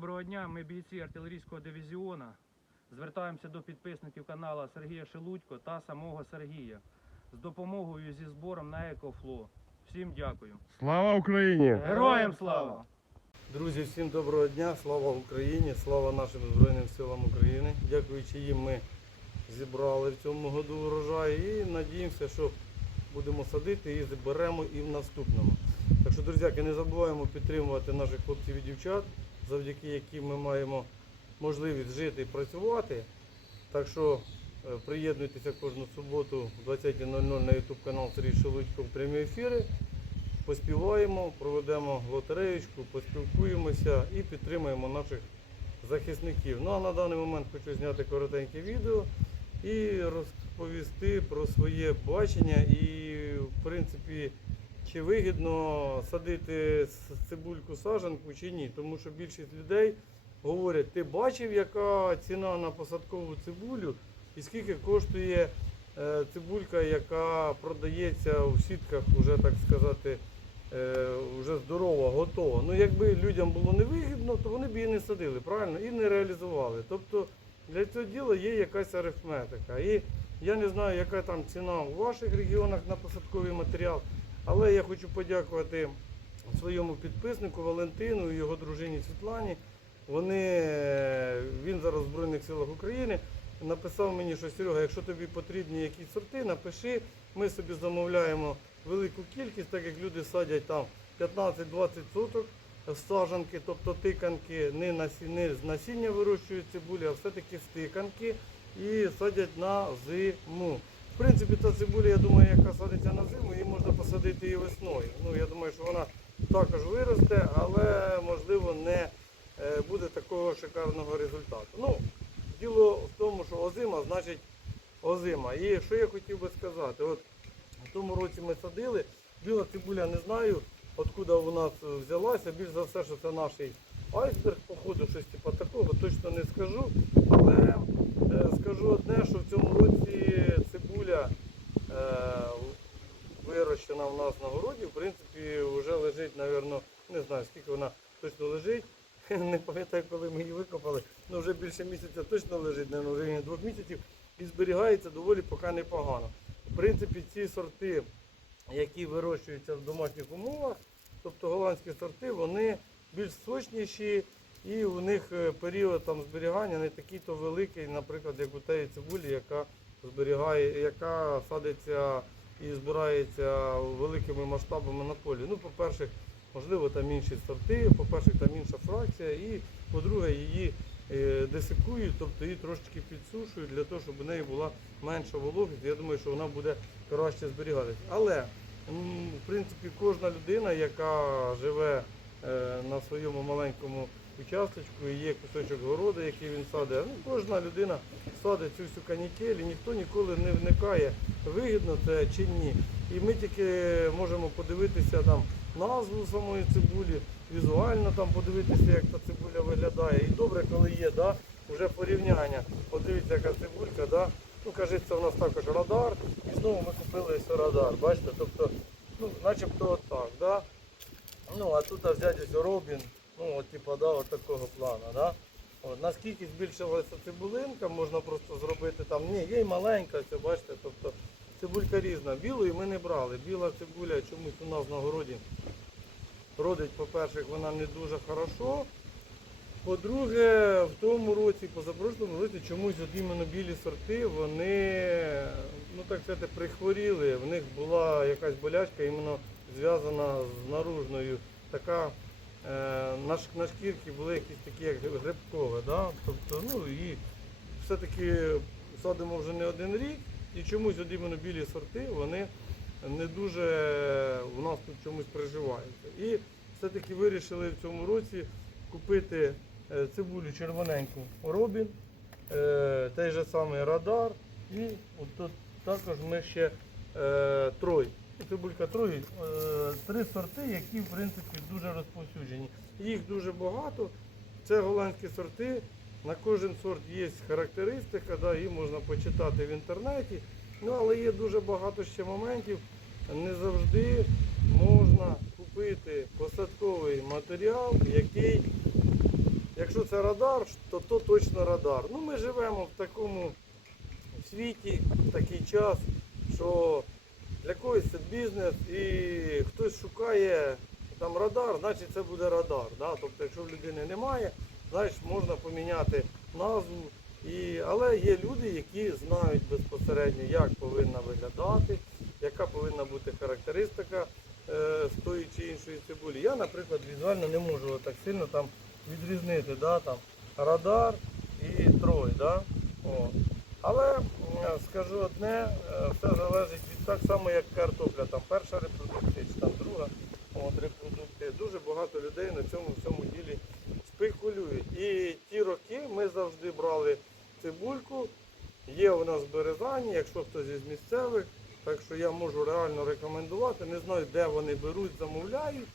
доброго дня. Ми бійці артилерійського дивізіона. Звертаємося до підписників каналу Сергія Шелудько та самого Сергія з допомогою зі збором на Екофло. Всім дякую. Слава Україні! Героям слава! Друзі, всім доброго дня, слава Україні, слава нашим Збройним силам України. Дякуючи їм, ми зібрали в цьому году урожай і надіємося, що будемо садити і зберемо і в наступному. Так що, друзяки, не забуваємо підтримувати наших хлопців і дівчат, завдяки яким ми маємо можливість жити і працювати. Так що е, приєднуйтеся кожну суботу в 20.00 на YouTube канал Сергій Шелудько в прямі ефіри поспіваємо, проведемо лотереєчку, поспілкуємося і підтримаємо наших захисників. Ну а на даний момент хочу зняти коротеньке відео і розповісти про своє бачення і, в принципі, чи вигідно садити цибульку саджанку чи ні. Тому що більшість людей говорять, ти бачив, яка ціна на посадкову цибулю і скільки коштує е, цибулька, яка продається у сітках, уже так сказати, е, вже здорова, готова. Ну, якби людям було невигідно, то вони б її не садили, правильно? І не реалізували. Тобто для цього діла є якась арифметика. І я не знаю, яка там ціна у ваших регіонах на посадковий матеріал, але я хочу подякувати своєму підписнику Валентину і його дружині Світлані. Вони, він зараз в Збройних силах України написав мені, що Серега, якщо тобі потрібні якісь сорти, напиши. Ми собі замовляємо велику кількість, так як люди садять там 15-20 соток саджанки, тобто тиканки, не, з насіння вирощують цибулі, а все-таки стиканки і садять на зиму. Принципі, та цибуля, я думаю, яка садиться на зиму, її можна посадити і весною. Ну, я думаю, що вона також виросте, але можливо не е, буде такого шикарного результату. Ну, діло в тому, що озима значить озима. І що я хотів би сказати, от в тому році ми садили, біла цибуля не знаю, откуда нас взялася. Більш за все, що це наш айсберг, походу, щось типу такого, точно не скажу. Але е, скажу одне, що в цьому році цибуля е, вирощена в нас на городі, в принципі, вже лежить, напевно, не знаю, скільки вона точно лежить. Не пам'ятаю, коли ми її викопали. Ну вже більше місяця точно лежить, не в районі двох місяців, і зберігається доволі поки непогано. В принципі, ці сорти, які вирощуються в домашніх умовах, тобто голландські сорти, вони більш сочніші і у них е, період там зберігання не такий то великий, наприклад, як у тієї цибулі, яка зберігає, яка садиться і збирається великими масштабами на полі. Ну, по-перше, можливо, там інші сорти, по-перше, там інша фракція, і по-друге, її е, десикують, тобто її трошечки підсушують для того, щоб у неї була менша вологість. Я думаю, що вона буде краще зберігатися. Але, в принципі, кожна людина, яка живе е, на своєму маленькому участочку, і є кусочок городу, який він садить, ну, кожна людина садить цю всю канікель, і ніхто ніколи не вникає, вигідно це чи ні. І ми тільки можемо подивитися там назву самої цибулі, візуально там подивитися, як та цибуля виглядає. І добре, коли є, да, вже порівняння. Подивіться, яка цибулька, да. Ну, кажеться, у нас також радар. І знову ми купили ось радар. Бачите, тобто, ну, начебто отак, да. Ну, а тут взяти ось Робін, ну, от, типа, да, от такого плану, да. От, наскільки збільшилася цибулинка, можна просто зробити там, ні, є й маленька, це бачите, тобто цибулька різна. Білої ми не брали. Біла цибуля чомусь у нас на городі родить, по-перше, вона не дуже хорошо. По-друге, в тому році, позапрошлому році, чомусь от іменно білі сорти, вони, ну так сказати, прихворіли. В них була якась болячка іменно зв'язана з наружною. Така на, ш- на шкірці були якісь такі, як грибкове. Да? Тобто, ну і все-таки садимо вже не один рік, і чомусь от іменно білі сорти, вони не дуже в нас тут чомусь приживаються. І все-таки вирішили в цьому році купити е, цибулю червоненьку Робін, е, той же самий радар. І от тут також ми ще е, трой. Цибулька трой, е, три сорти, які в принципі дуже розповсюджені. Їх дуже багато. Це голландські сорти. На кожен сорт є характеристика, да, її можна почитати в інтернеті. Ну, але є дуже багато ще моментів. Не завжди можна купити посадковий матеріал, який, якщо це радар, то то точно радар. Ну ми живемо в такому світі, в такий час, що для когось бізнес і хтось шукає там радар, значить це буде радар. Да? Тобто, якщо в людини немає, значить можна поміняти назву. І, але є люди, які знають безпосередньо, як повинна виглядати, яка повинна бути характеристика е, з тої чи іншої цибулі. Я, наприклад, візуально не можу так сильно там відрізнити да, там, радар і трой. Да? О. Але скажу одне, е, все залежить від так само, як картопля, там перша репродукція чи там друга от, репродукція. Дуже багато людей на цьому всьому ділі спекулюють. І ті роки ми завжди брали цибульку. Є у нас Березані, якщо хтось із місцевих, так що я можу реально рекомендувати. Не знаю, де вони беруть, замовляють.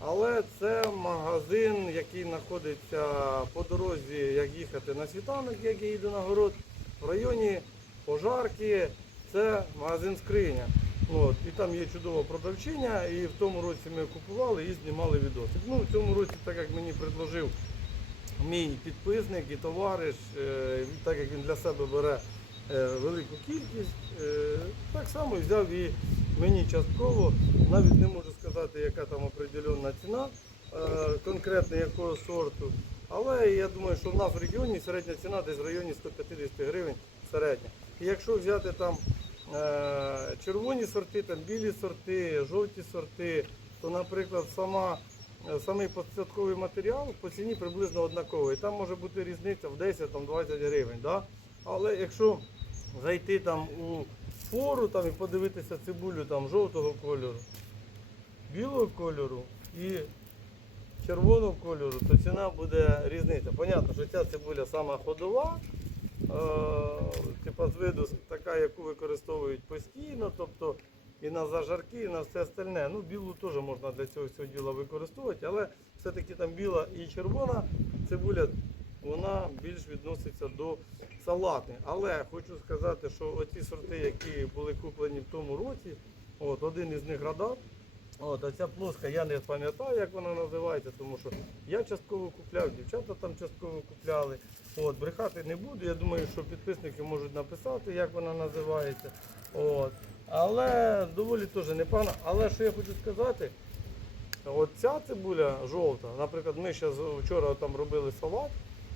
Але це магазин, який знаходиться по дорозі, як їхати на світанок, як я їду на город, в районі пожарки. Це магазин скриня. От, і там є чудова продавчиня, і в тому році ми купували і знімали відосик. Ну, в цьому році, так як мені предложив мій підписник і товариш, е, так як він для себе бере е, велику кількість, е, так само взяв і мені частково, навіть не можу сказати, яка там определенна ціна конкретно якого сорту. Але я думаю, що в нас в регіоні середня ціна десь в районі 150 гривень середня. І якщо взяти там е, червоні сорти, там білі сорти, жовті сорти, то, наприклад, сама, е, самий посадковий матеріал по ціні приблизно однаковий. Там може бути різниця в 10-20 гривень. Да? Але якщо зайти там у фору там, і подивитися цибулю там, жовтого кольору, білого кольору і червоного кольору, то ціна буде різниця. Понятно, що ця цибуля сама ходова, типа з виду така, яку використовують постійно, тобто і на зажарки, і на все остальне. Ну, білу теж можна для цього всього діла використовувати, але все-таки там біла і червона цибуля, вона більш відноситься до салатних. Але хочу сказати, що оці сорти, які були куплені в тому році, от один із них радар. От, а ця плоска, я не пам'ятаю, як вона називається, тому що я частково купляв, дівчата там частково купляли. От, брехати не буду. Я думаю, що підписники можуть написати, як вона називається. От. Але доволі теж непогано. Але що я хочу сказати, от ця цибуля жовта, наприклад, ми ще вчора там робили салат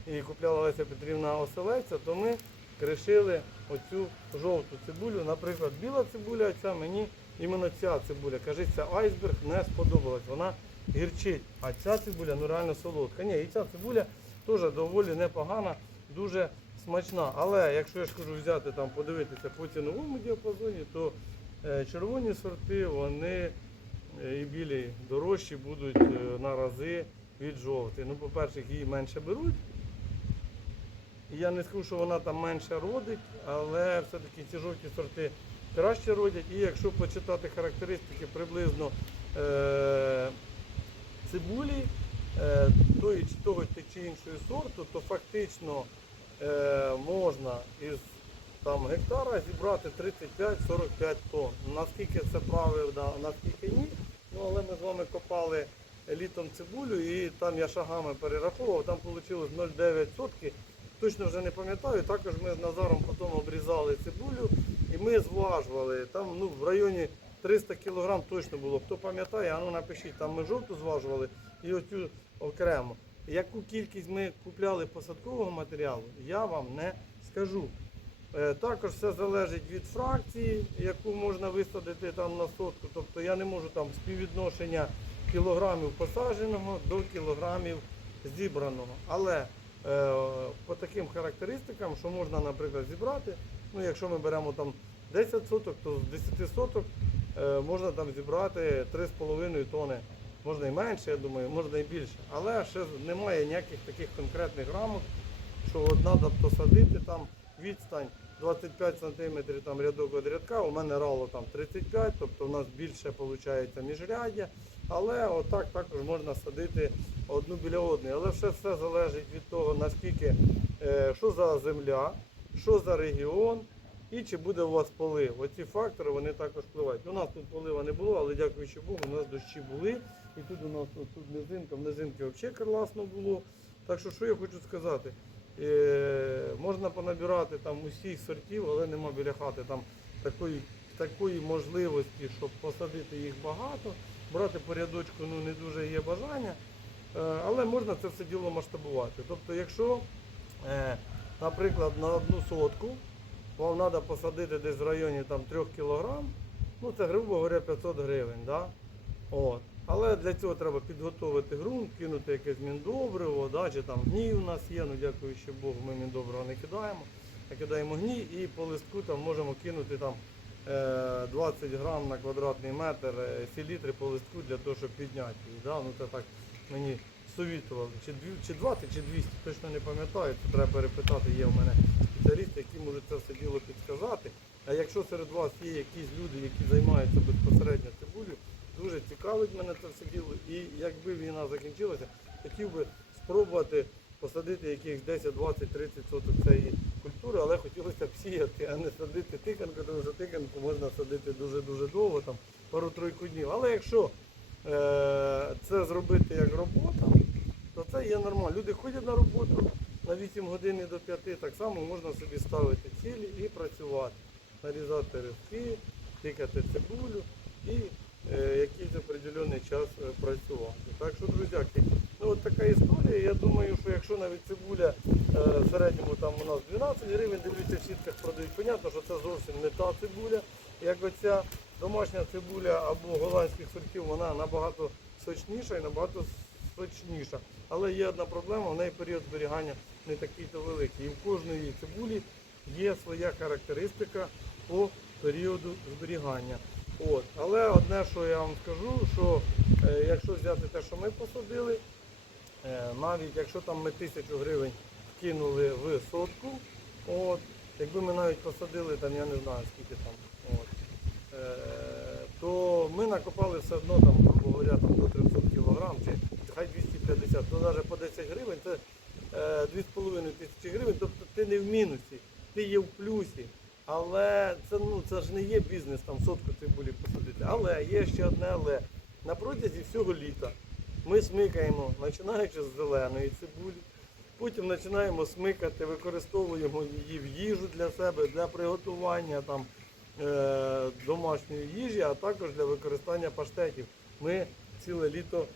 і купляла Леся Петрівна оселеця, то ми кришили оцю жовту цибулю. Наприклад, біла цибуля, ця мені іменно ця цибуля, кажеться, айсберг не сподобалась. Вона гірчить. А ця цибуля ну реально солодка. Ні, і ця цибуля теж доволі непогана, дуже смачна. Але якщо я ж кажу взяти там, подивитися по ціновому діапазоні, то е, червоні сорти, вони е, і білі дорожчі будуть е, на рази від жовтої. Ну, по-перше, її менше беруть. Я не скажу, що вона там менше родить, але все-таки ці жовті сорти краще родять. І якщо почитати характеристики приблизно е- цибулі е- тої, того чи іншого сорту, то фактично е- можна із там, гектара зібрати 35-45 тонн. Наскільки це правильно, наскільки ні. Ну, але ми з вами копали літом цибулю і там я шагами перераховував, там вийшло 0,9 сотки. Точно вже не пам'ятаю. Також ми з Назаром потім обрізали цибулю ми зважували. Там ну, в районі 300 кг точно було. Хто пам'ятає, а ну напишіть, там ми жовту зважували і оцю окремо. Яку кількість ми купляли посадкового матеріалу, я вам не скажу. Е, Також все залежить від фракції, яку можна висадити там на сотку. Тобто я не можу там співвідношення кілограмів посадженого до кілограмів зібраного. Але е, по таким характеристикам, що можна, наприклад, зібрати, ну якщо ми беремо там 10 соток, то з 10 соток е, можна там зібрати 3,5 тони. Можна і менше, я думаю, можна і більше. Але ще немає ніяких таких конкретних рамок, що от треба посадити там відстань 25 см там рядок від рядка, у мене рало там 35, тобто у нас більше виходить міжряддя. Але отак також можна садити одну біля одної. Але все, все залежить від того, наскільки, е, що за земля, що за регіон і чи буде у вас полив. Оці фактори вони також впливають. У нас тут полива не було, але дякуючи Богу, у нас дощі були. І тут у нас от, тут низинка, в низинки взагалі класно було. Так що, що я хочу сказати? Е, можна понабирати там усіх сортів, але нема біля хати там такої, такої можливості, щоб посадити їх багато. Брати по рядочку ну, не дуже є бажання. Е, але можна це все діло масштабувати. Тобто, якщо, е, наприклад, на одну сотку вам треба посадити десь в районі там, 3 кг, ну це, грубо говоря, 500 гривень. Да? От. Але для цього треба підготувати ґрунт, кинути якесь міндобриво, да, чи там гній у нас є, ну дякуючи Богу, ми міндобриво не кидаємо. А кидаємо гній і по листку там можемо кинути там, е, 20 грам на квадратний метр е, селітри по листку для того, щоб підняти її. Да? Ну, це так мені совітували. Чи 20, чи 200, точно не пам'ятаю, це треба перепитати, є в мене спеціалісти, які можуть це все діло підсказати. А якщо серед вас є якісь люди, які займаються безпосередньо цибулею, дуже цікавить мене це все діло. І якби війна закінчилася, хотів би спробувати посадити якихось 10, 20, 30 соток цієї культури, але хотілося б сіяти, а не садити тиканку, тому що тиканку можна садити дуже-дуже довго, там пару-тройку днів. Але якщо е, це зробити як робота, то це є нормально. Люди ходять на роботу на 8 годин до 5, так само можна собі ставити цілі і працювати, нарізати ривки, тикати цибулю і е, якийсь определений час е, працювати. Так що, друзяки, ну от така історія. Я думаю, що якщо навіть цибуля е, в середньому там у нас 12 гривень, дивлюся, в сітках продають, понятно, що це зовсім не та цибуля, як оця домашня цибуля або голландських сортів, вона набагато сочніша і набагато сочніша. Але є одна проблема, в неї період зберігання не такий то великий. І в кожної цибулі є своя характеристика по періоду зберігання. От. Але одне, що я вам скажу, що е, якщо взяти те, що ми посадили, е, навіть якщо там ми тисячу гривень вкинули в сотку, от, якби ми навіть посадили там, я не знаю скільки там, от, е, то ми накопали все одно там, говоря, там, до 300 кг, чи хай 250, то навіть по 10 гривень це е, 2,5 тисячі гривень, тобто ти не в мінусі, ти є в плюсі. Але це, ну, це ж не є бізнес там сотку цибулі посадити. Але є ще одне але. На протязі всього літа ми смикаємо, починаючи з зеленої цибулі, потім починаємо смикати, використовуємо її в їжу для себе, для приготування там, е, домашньої їжі, а також для використання паштетів. Ми ціле літо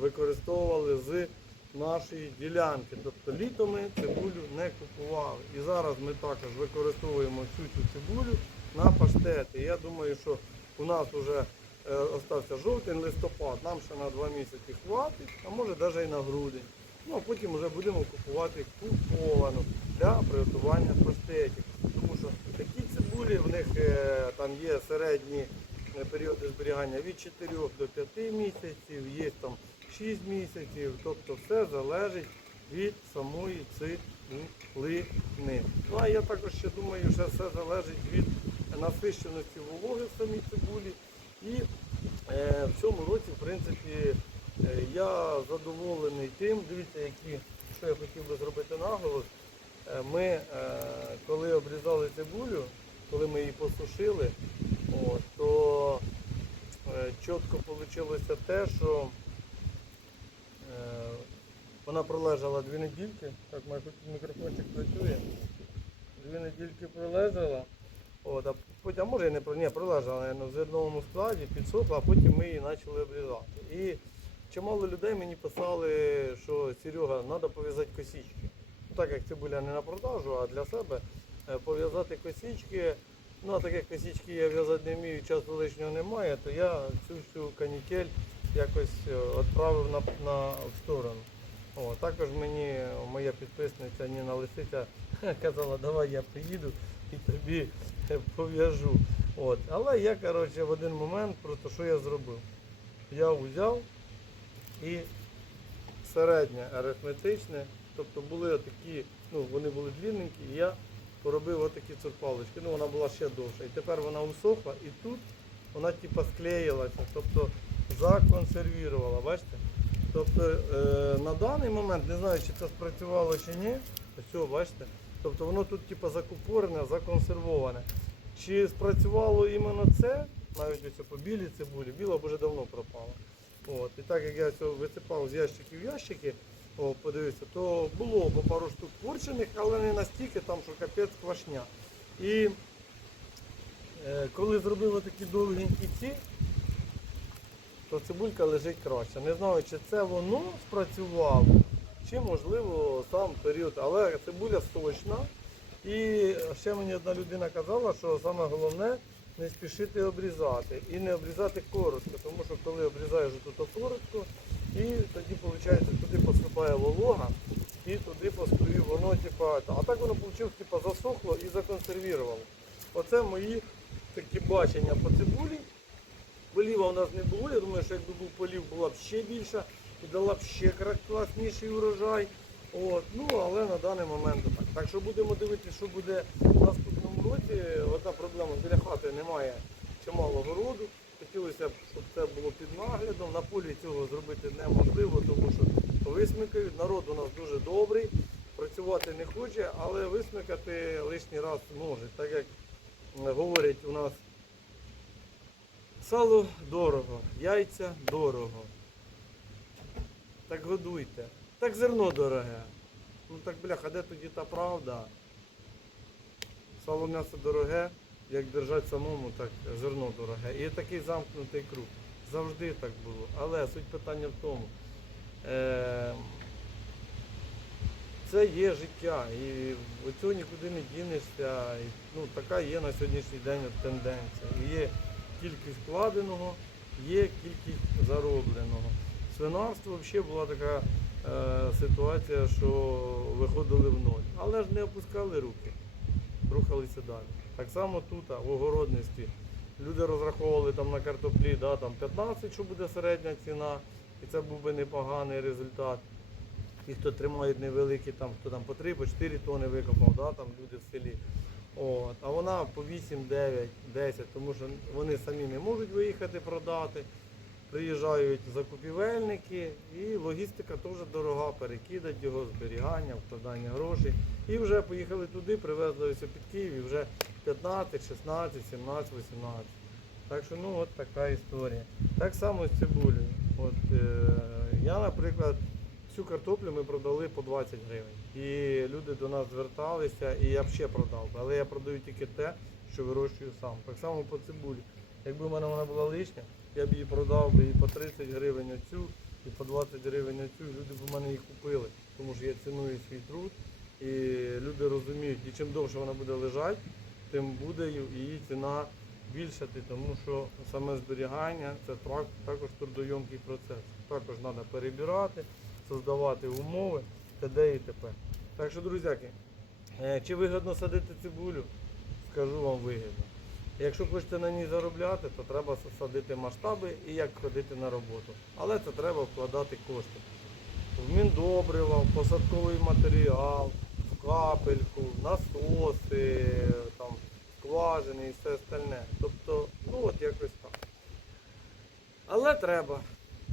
використовували з нашої ділянки. Тобто літо ми цибулю не купували. І зараз ми також використовуємо всю цю цибулю на паштети. Я думаю, що у нас вже е, остався жовтень, листопад, нам ще на два місяці хватить, а може навіть і на грудень. Ну а потім вже будемо купувати куповану для приготування паштетів. Тому що такі цибулі, в них е, там є середні періоди зберігання від 4 до 5 місяців, є там 6 місяців, тобто все залежить від самої цибулини. Ну а я також ще думаю, що все залежить від насищеності вологи в самій цибулі. І е, в цьому році, в принципі, е, я задоволений тим, дивіться, які, що я хотів би зробити наголос. Е, Ми, е, коли обрізали цибулю, коли ми її посушили, от, е, чітко вийшло те, що е, вона пролежала дві недільки. Так, мій мікрофончик працює. Дві недільки пролежала. От, а потім, а може і не ні, пролежала в зерновому складі, підсохла, а потім ми її почали обрізати. І чимало людей мені писали, що Серега, треба пов'язати косички. Ну, так як цибуля не на продажу, а для себе е, пов'язати косички. Ну, а так як косички я в'язати не вмію, часу лишнього немає, то я цю всю канітель якось е, відправив на, на в сторону. О, також мені моя підписниця Ніна Лисиця казала, давай я приїду і тобі пов'яжу. От. Але я, коротше, в один момент просто що я зробив? Я взяв і середнє арифметичне, тобто були отакі, ну вони були длинненькі, і я поробив отакі цурпалочки. Ну вона була ще довша. І тепер вона усохла і тут вона типа склеїлася, тобто законсервірувала, бачите? Тобто е, на даний момент, не знаю, чи це спрацювало чи ні, ось, бачите? Тобто воно тут типа закупорене, законсервоване. Чи спрацювало іменно це, навіть ось по білій цибулі, біла вже давно пропала. От. І так як я висипав з ящиків в ящики, о, подивився, то було по пару штук порчених, але не настільки там, що капець квашня. І е, коли зробили такі довгенькі ці, то цибулька лежить краще. Не знаю, чи це воно спрацювало, чи можливо сам період. Але цибуля сочна. І ще мені одна людина казала, що саме головне не спішити обрізати. І не обрізати коротко, тому що коли обрізаєш тут коротко, і тоді виходить, туди поступає волога, і туди постує воно, типа, а так воно вийшло, типа, засохло і законсервірувало. Оце мої такі бачення по цибулі. Поліва у нас не було. Я думаю, що якби був полів, була б ще більша і дала б ще класніший урожай. От, ну, але на даний момент так. Так що будемо дивитися, що буде в наступному році. Одна проблема біля хати немає чимало городу. Хотілося б, щоб це було під наглядом. На полі цього зробити неможливо, тому що висмикають. Народ у нас дуже добрий, працювати не хоче, але висмикати лишній раз може. Так як говорять у нас Сало дорого, яйця дорого. Так годуйте. Так зерно дороге. Ну так бляха, де тоді та правда? Сало м'ясо дороге, як держать самому, так зерно дороге. І такий замкнутий круг. Завжди так було. Але суть питання в тому. Е- це є життя. І від цього нікуди не дінешся. І, ну, така є на сьогоднішній день тенденція. Є кількість вкладеного, є кількість заробленого. Свинарство взагалі була така е, ситуація, що виходили в ноль. Але ж не опускали руки, рухалися далі. Так само тут, в огородництві. Люди розраховували там на картоплі да, там 15, що буде середня ціна, і це був би непоганий результат. Ті, хто тримають невеликі, там, хто там по 3, по 4 тони викопав, да, там люди в селі. От. А вона по 8, 9, 10, тому що вони самі не можуть виїхати продати. Приїжджають закупівельники і логістика теж дорога, перекидать його, зберігання, вкладання грошей. І вже поїхали туди, привезли ось під Київ і вже 15, 16, 17, 18. Так що ну от така історія. Так само з цибулею. От, е, я, наприклад, всю картоплю ми продали по 20 гривень. І люди до нас зверталися, і я б ще продав. Але я продаю тільки те, що вирощую сам. Так само по цибулі. Якби в мене вона була лишня, я б її продав би і по 30 гривень оцю, і по 20 гривень оцю, люди б у мене їх купили. Тому що я ціную свій труд. І люди розуміють, і чим довше вона буде лежати, тим буде її ціна більшати, тому що саме зберігання це також трудойомкий процес. Також треба перебирати, создавати умови, т.д. і т.п. Так що, друзяки, е, чи вигідно садити цибулю? Скажу вам вигідно. Якщо хочете на ній заробляти, то треба садити масштаби і як ходити на роботу. Але це треба вкладати кошти. В міндобрива, посадковий матеріал, капельку, насоси, там, скважини і все остальне. Тобто, ну от якось так. Але треба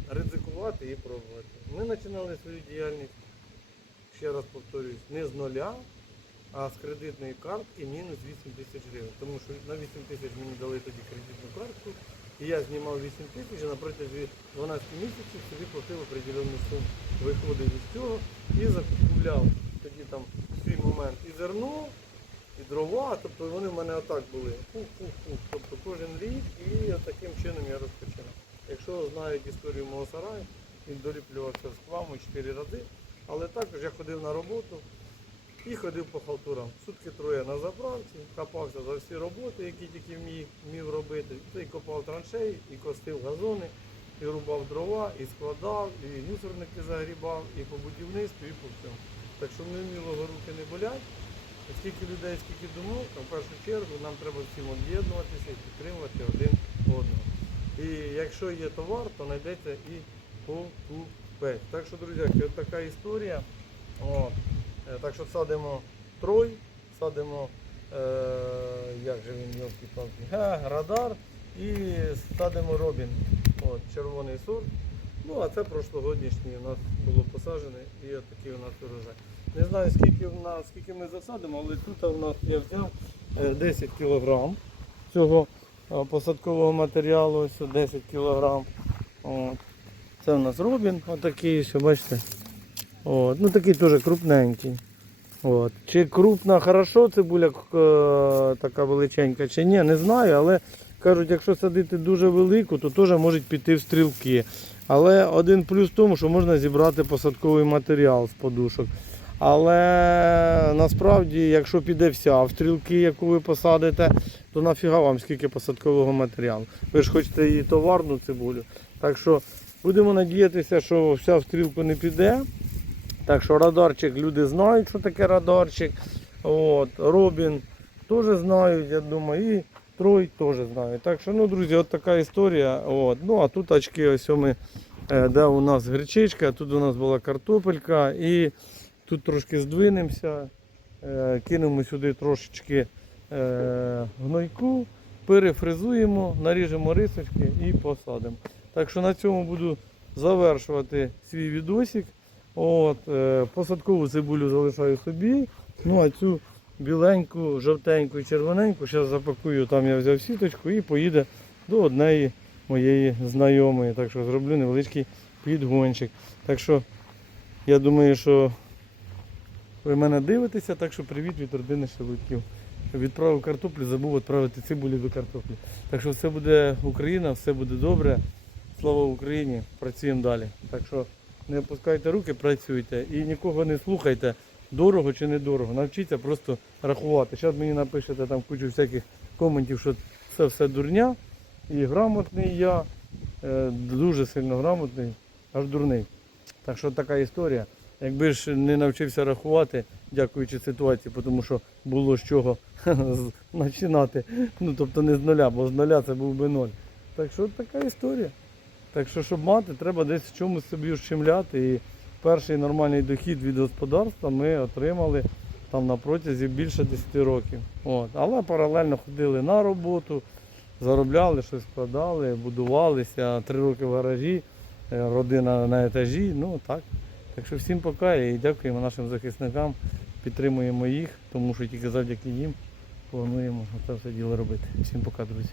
ризикувати і пробувати. Ми починали свою діяльність, ще раз повторюсь, не з нуля, а з кредитної картки мінус 8 тисяч гривень. Тому що на 8 тисяч мені дали тоді кредитну картку, і я знімав 8 тисяч, на протязі 12 місяців собі платив определенну суму. Виходив із цього і закупляв тоді там свій момент і зерно, і дрова, тобто вони в мене отак були. Фух-фух-фух. Тобто кожен рік і таким чином я розпочинав. Якщо знають історію мого сараю, він доліплювався з хламу 4 рази, але також я ходив на роботу і ходив по халтурам. Сутки троє на заправці, хапався за всі роботи, які тільки вмів, вмів робити. Це і копав траншеї, і костив газони, і рубав дрова, і складав, і мусорники загрібав, і по будівництву, і по всьому. Так що не вмілого руки не болять. Скільки людей, скільки думок, а в першу чергу нам треба всім об'єднуватися і підтримувати один одного. І якщо є товар, то знайдеться і покупець. Так що, друзі, от така історія. От. Е, Так що садимо трой, садимо, е, як же він йолки палки радар і садимо робін. От, червоний сорт. Ну, а це прошлогоднішній у нас було посаджене і такий у нас урожай. Не знаю скільки в нас, скільки ми засадимо, але тут у нас я взяв е, 10 кг цього е, посадкового матеріалу, ось 10 кг. Це у нас робін, отакий, що бачите. От. Ну такий теж крупненький. От. Чи крупна хорошо цибуля е, така величенька, чи ні, не знаю, але кажуть, якщо садити дуже велику, то теж можуть піти в стрілки. Але один плюс в тому, що можна зібрати посадковий матеріал з подушок. Але насправді, якщо піде вся в яку ви посадите, то нафіга вам скільки посадкового матеріалу. Ви ж хочете її товарну цибулю. Так що будемо надіятися, що вся в не піде. Так що радарчик, люди знають, що таке радарчик. От, Робін теж знають, я думаю, і Трой теж знають. Так що, ну, друзі, от така історія. От. Ну, а тут очки, ось ми, е, де у нас гречичка, тут у нас була картопелька і тут трошки здвинемося, е, кинемо сюди трошечки е, гнойку, перефризуємо, наріжемо рисочки і посадимо. Так що на цьому буду завершувати свій відосик. От, е, посадкову цибулю залишаю собі. Ну а цю біленьку, жовтеньку і червоненьку зараз запакую, там я взяв сіточку і поїде до однієї моєї знайомої. Так що зроблю невеличкий підгончик. Так що я думаю, що ви мене дивитеся, так що привіт від родини Шелудьків. Відправив картоплю, забув відправити цибулю до картоплі. Так що все буде Україна, все буде добре. Слава Україні! Працюємо далі. Так що не опускайте руки, працюйте і нікого не слухайте, дорого чи недорого. Навчіться просто рахувати. Зараз мені напишете там кучу всяких коментів, що це все дурня. І грамотний я, е, дуже сильно грамотний, аж дурний. Так що така історія. Якби ж не навчився рахувати, дякуючи ситуації, тому що було з чого починати. Ну тобто не з нуля, бо з нуля це був би ноль. Так що така історія. Так що, щоб мати, треба десь в чомусь собі ущемляти. Перший нормальний дохід від господарства ми отримали там на протязі більше 10 років. От. Але паралельно ходили на роботу, заробляли, щось складали, будувалися, три роки в гаражі, е, родина на етажі. Ну так. Так що всім пока і дякуємо нашим захисникам, підтримуємо їх, тому що тільки завдяки їм плануємо це все діло робити. Всім пока, друзі.